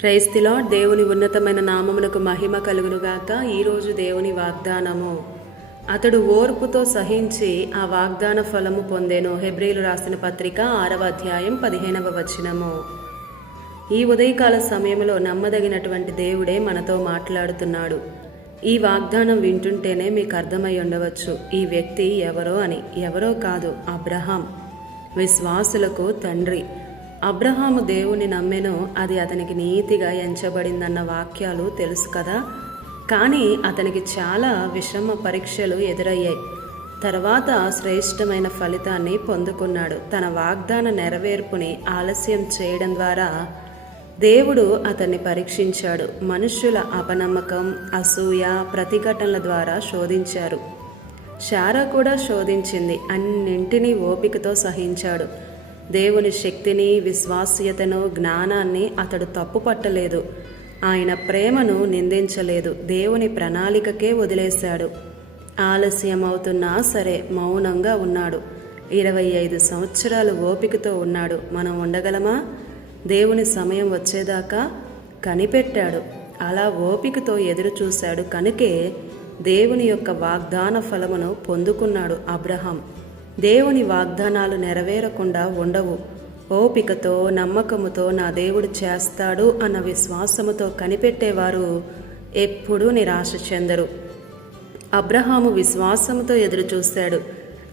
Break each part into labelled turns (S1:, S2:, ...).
S1: క్రైస్తిలో దేవుని ఉన్నతమైన నామమునకు మహిమ కలుగునుగాక. ఈరోజు దేవుని వాగ్దానము. అతడు ఓర్పుతో సహించి ఆ వాగ్దాన ఫలము పొందేను. హెబ్రిలు రాసిన పత్రిక ఆరవ అధ్యాయం పదిహేనవ వచనము. ఈ ఉదయకాల సమయంలో నమ్మదగినటువంటి దేవుడే మనతో మాట్లాడుతున్నాడు. ఈ వాగ్దానం వింటుంటేనే మీకు అర్థమై ఉండవచ్చు. ఈ వ్యక్తి ఎవరో అని. ఎవరో కాదు అబ్రహాం. విశ్వాసులకు తండ్రి. అబ్రహాము దేవుని నమ్మెను అది అతనికి నీతిగా ఎంచబడిందన్న వాక్యాలు తెలుసు కదా. కానీ అతనికి చాలా విషమ పరీక్షలు ఎదురయ్యాయి. తర్వాత శ్రేష్టమైన ఫలితాన్ని పొందుకున్నాడు. తన వాగ్దాన నెరవేర్పుని ఆలస్యం చేయడం ద్వారా దేవుడు అతన్ని పరీక్షించాడు. మనుష్యుల అపనమ్మకం అసూయ ప్రతిఘటనల ద్వారా శోధించారు. శారా కూడా శోధించింది. అన్నింటినీ ఓపికతో సహించాడు. దేవుని శక్తిని విశ్వాస్యతను జ్ఞానాన్ని అతడు తప్పుపట్టలేదు. ఆయన ప్రేమను నిందించలేదు. దేవుని ప్రణాళికకే వదిలేశాడు. ఆలస్యం అవుతున్నా సరే మౌనంగా ఉన్నాడు. ఇరవై ఐదు సంవత్సరాలు ఓపికతో ఉన్నాడు. మనం ఉండగలమా? దేవుని సమయం వచ్చేదాకా కనిపెట్టాడు. అలా ఓపికతో ఎదురు చూశాడు కనుకే దేవుని యొక్క వాగ్దాన ఫలమును పొందుకున్నాడు అబ్రహాం. దేవుని వాగ్దానాలు నెరవేరకుండా ఉండవు. ఓపికతో నమ్మకముతో నా దేవుడు చేస్తాడు అన్న విశ్వాసముతో కనిపెట్టేవారు ఎప్పుడూ నిరాశ చెందరు. అబ్రహాము విశ్వాసంతో ఎదురు చూశాడు.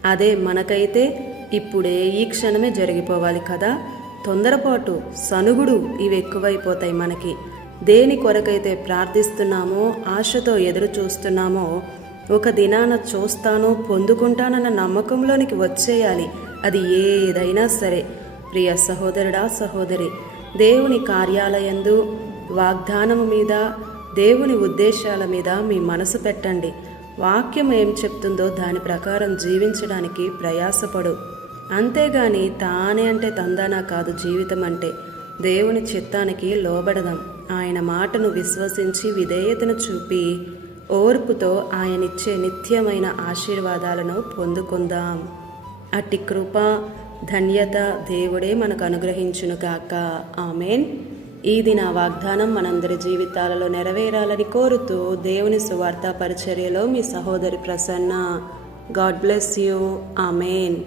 S1: అదే మనకైతే ఇప్పుడే ఈ క్షణమే జరిగిపోవాలి కదా. తొందరపాటు సనుగుడు ఇవి ఎక్కువైపోతాయి మనకి. దేని కొరకైతే ప్రార్థిస్తున్నామో ఆశతో ఎదురు చూస్తున్నామో ఒక దినాన చూస్తాను పొందుకుంటానన్న నమ్మకంలోనికి వచ్చేయాలి. అది ఏదైనా సరే. ప్రియ సహోదరుడా సహోదరి దేవుని కార్యాలయందు వాగ్దానము మీద దేవుని ఉద్దేశాల మీద మీ మనసు పెట్టండి. వాక్యం ఏం చెప్తుందో దాని ప్రకారం జీవించడానికి ప్రయాసపడు. అంతేగాని తానే అంటే తందానా కాదు జీవితం అంటే. దేవుని చిత్తానికి లోబడదాం. ఆయన మాటను విశ్వసించి విధేయతను చూపి ఓర్పుతో ఆయనిచ్చే నిత్యమైన ఆశీర్వాదాలను పొందుకుందాం. అట్టి కృప ధన్యత దేవుడే మనకు అనుగ్రహించును కాక ఆమెన్. ఈ దిన వాగ్దానం మనందరి జీవితాలలో నెరవేరాలని కోరుతూ దేవుని సువార్త పరిచర్యలో మీ సహోదరి Prasanna. God bless you. Amen.